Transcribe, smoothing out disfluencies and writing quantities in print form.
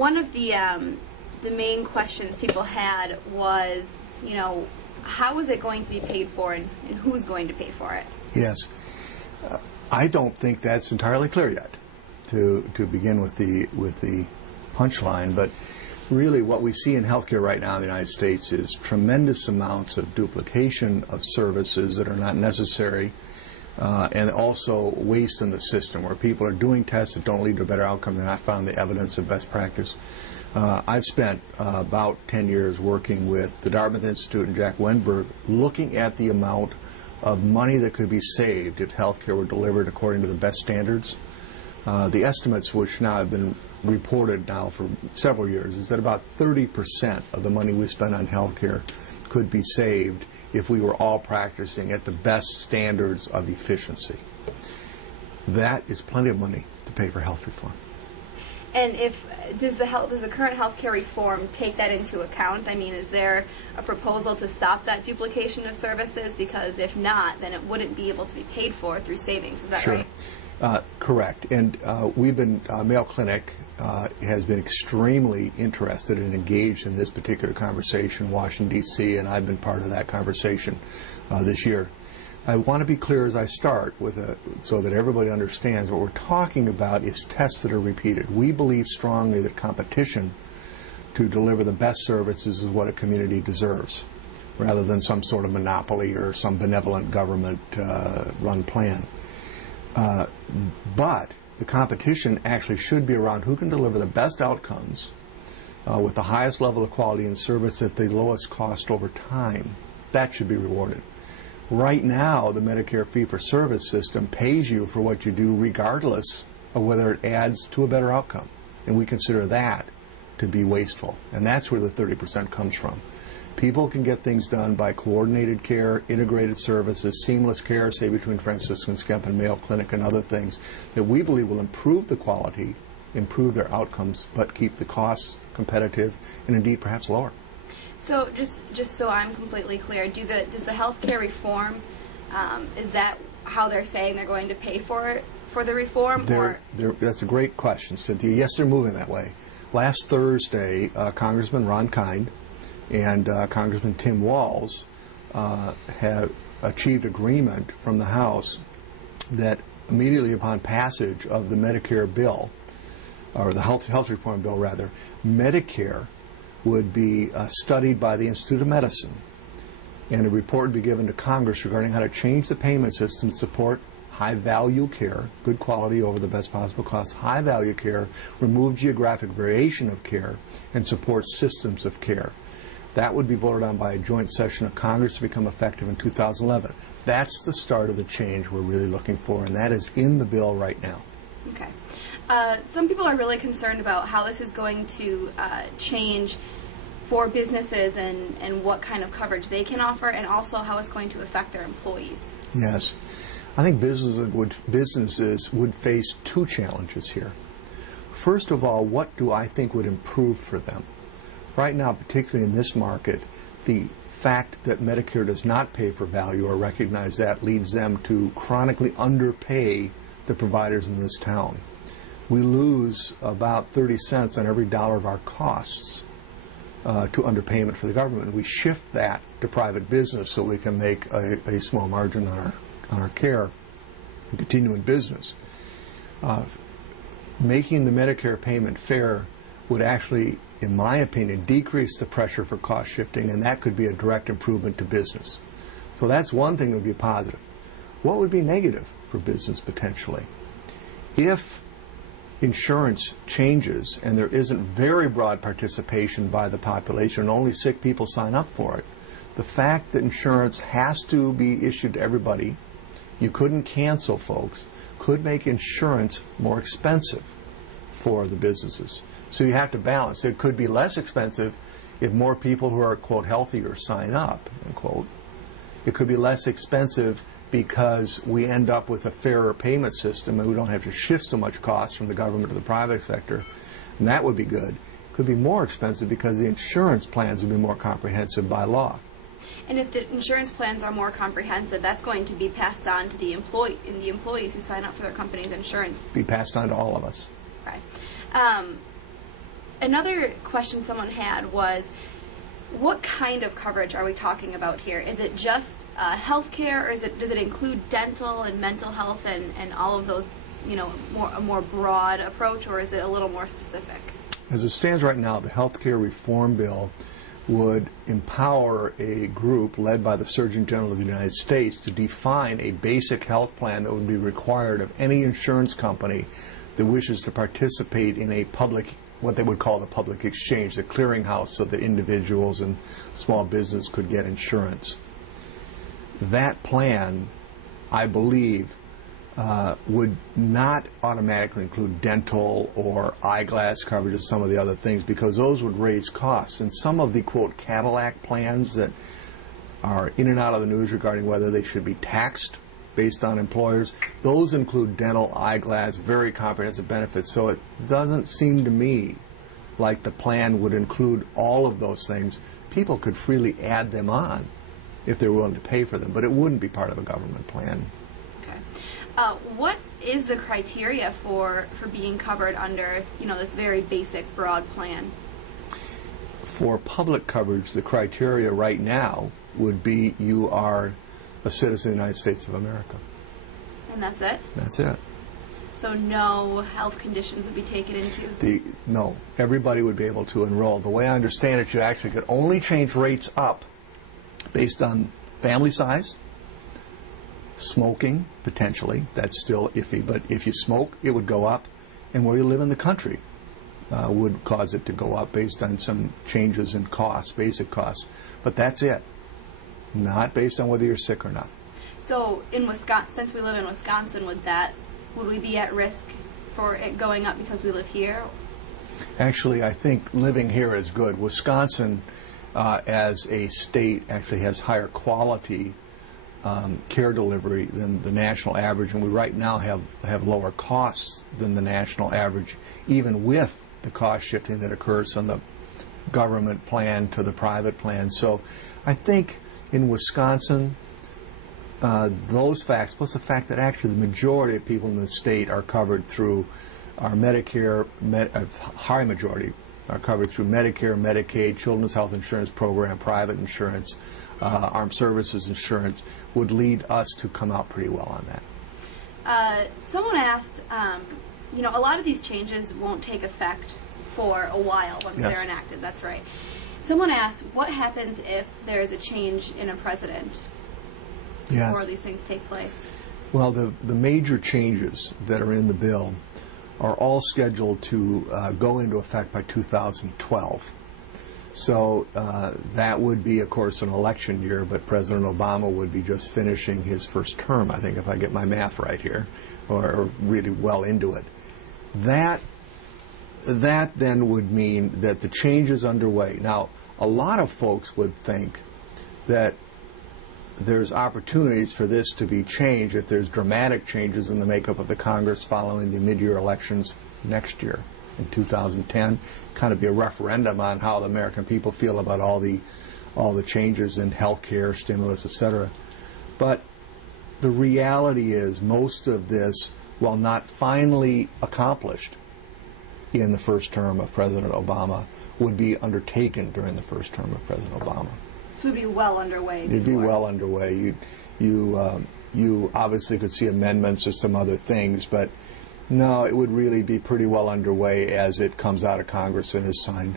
One of the main questions people had was, you know, how is it going to be paid for, and who's going to pay for it? Yes. I don't think that's entirely clear yet, to begin with the punchline, but really what we see in healthcare right now in the United States is tremendous amounts of duplication of services that are not necessary, and also waste in the system where people are doing tests that don't lead to a better outcome. They're not found the evidence of best practice. I've spent about 10 years working with the Dartmouth Institute and Jack Wenberg looking at the amount of money that could be saved if healthcare were delivered according to the best standards. The estimates, which now have been reported now for several years, is that about 30% of the money we spend on healthcare could be saved if we were all practicing at the best standards of efficiency. That is plenty of money to pay for health reform. And does the current healthcare reform take that into account? I mean, is there a proposal to stop that duplication of services? Because if not, then it wouldn't be able to be paid for through savings. Is that Sure. right? Correct. And Mayo Clinic has been extremely interested and engaged in this particular conversation in Washington, D.C., and I've been part of that conversation this year. I want to be clear as I start so that everybody understands what we're talking about is tests that are repeated. We believe strongly that competition to deliver the best services is what a community deserves, rather than some sort of monopoly or some benevolent government-run plan. But the competition actually should be around who can deliver the best outcomes with the highest level of quality and service at the lowest cost over time. That should be rewarded. Right now, the Medicare fee-for-service system pays you for what you do regardless of whether it adds to a better outcome. And we consider that to be wasteful. And that's where the 30% comes from. People can get things done by coordinated care, integrated services, seamless care, say between Franciscan Skemp and Mayo Clinic and other things that we believe will improve the quality, improve their outcomes, but keep the costs competitive and indeed perhaps lower. So just so I'm completely clear, does the healthcare reform, is that how they're saying they're going to pay for the reform? That's a great question, Cynthia. Yes, they're moving that way. Last Thursday, Congressman Ron Kind and Congressman Tim Walz have achieved agreement from the House that immediately upon passage of the Medicare bill, or the health reform bill rather, Medicare would be studied by the Institute of Medicine, and a report would be given to Congress regarding how to change the payment system to support high-value care, good quality over the best possible cost, high-value care, remove geographic variation of care, and support systems of care. That would be voted on by a joint session of Congress to become effective in 2011. That's the start of the change we're really looking for, and that is in the bill right now. Okay. Some people are really concerned about how this is going to change for businesses and what kind of coverage they can offer, and also how it's going to affect their employees. Yes. I think businesses would face two challenges here. First of all, what do I think would improve for them? Right now, particularly in this market, the fact that Medicare does not pay for value or recognize that leads them to chronically underpay the providers in this town. We lose about 30 cents on every dollar of our costs to underpayment for the government. We shift that to private business so we can make a small margin on our care and continue in business. Making the Medicare payment fair would actually, in my opinion, decrease the pressure for cost shifting, and that could be a direct improvement to business. So that's one thing that would be positive. What would be negative for business potentially? If insurance changes and there isn't very broad participation by the population and only sick people sign up for it, the fact that insurance has to be issued to everybody, you couldn't cancel folks, could make insurance more expensive for the businesses. So you have to balance. It could be less expensive if more people who are, quote, healthier sign up, unquote. It could be less expensive because we end up with a fairer payment system and we don't have to shift so much cost from the government to the private sector, and that would be good. It could be more expensive because the insurance plans would be more comprehensive by law. And if the insurance plans are more comprehensive, that's going to be passed on to the employees who sign up for their company's insurance. Be passed on to all of us. Right. Another question someone had was, what kind of coverage are we talking about here? Is it just health care, or does it include dental and mental health and all of those, a more broad approach, or is it a little more specific? As it stands right now, the health care reform bill would empower a group led by the Surgeon General of the United States to define a basic health plan that would be required of any insurance company that wishes to participate in a public, what they would call the public exchange, the clearinghouse, so that individuals and small business could get insurance. That plan, I believe, would not automatically include dental or eyeglass coverage or some of the other things, because those would raise costs. And some of the, quote, Cadillac plans that are in and out of the news regarding whether they should be taxed based on employers, those include dental, eyeglass, very comprehensive benefits. So it doesn't seem to me like the plan would include all of those things. People could freely add them on if they're willing to pay for them, but it wouldn't be part of a government plan. What is the criteria for being covered under, this very basic, broad plan? For public coverage, the criteria right now would be you are a citizen of the United States of America. And that's it? That's it. So no health conditions would be taken into? No. Everybody would be able to enroll. The way I understand it, you actually could only change rates up based on family size, smoking, potentially. That's still iffy, but if you smoke, it would go up, and where you live in the country would cause it to go up based on some changes in costs, basic costs. But that's it. Not based on whether you're sick or not. So in Wisconsin, since we live in Wisconsin, would we be at risk for it going up because we live here? Actually, I think living here is good. Wisconsin, as a state, actually has higher quality care delivery than the national average, and we right now have lower costs than the national average, even with the cost shifting that occurs from the government plan to the private plan. So I think in Wisconsin, those facts, plus the fact that actually the majority of people in the state are covered through our Medicare, high majority are covered through Medicare, Medicaid, Children's Health Insurance Program, private insurance, armed services insurance, would lead us to come out pretty well on that. Someone asked, a lot of these changes won't take effect for a while once they're enacted. That's right. Someone asked, what happens if there is a change in a president before these things take place? Well, the major changes that are in the bill are all scheduled to go into effect by 2012. So that would be, of course, an election year, but President Obama would be just finishing his first term, I think, if I get my math right here, or really well into it. That then would mean that the change is underway. Now, a lot of folks would think that there's opportunities for this to be changed if there's dramatic changes in the makeup of the Congress following the mid-year elections next year in 2010, kind of be a referendum on how the American people feel about all the changes in health care, stimulus, etc. But the reality is most of this, while not finally accomplished in the first term of President Obama, would be undertaken during the first term of President Obama. So it would be well underway. It'd be well underway. You obviously could see amendments or some other things, but no, it would really be pretty well underway as it comes out of Congress and is signed.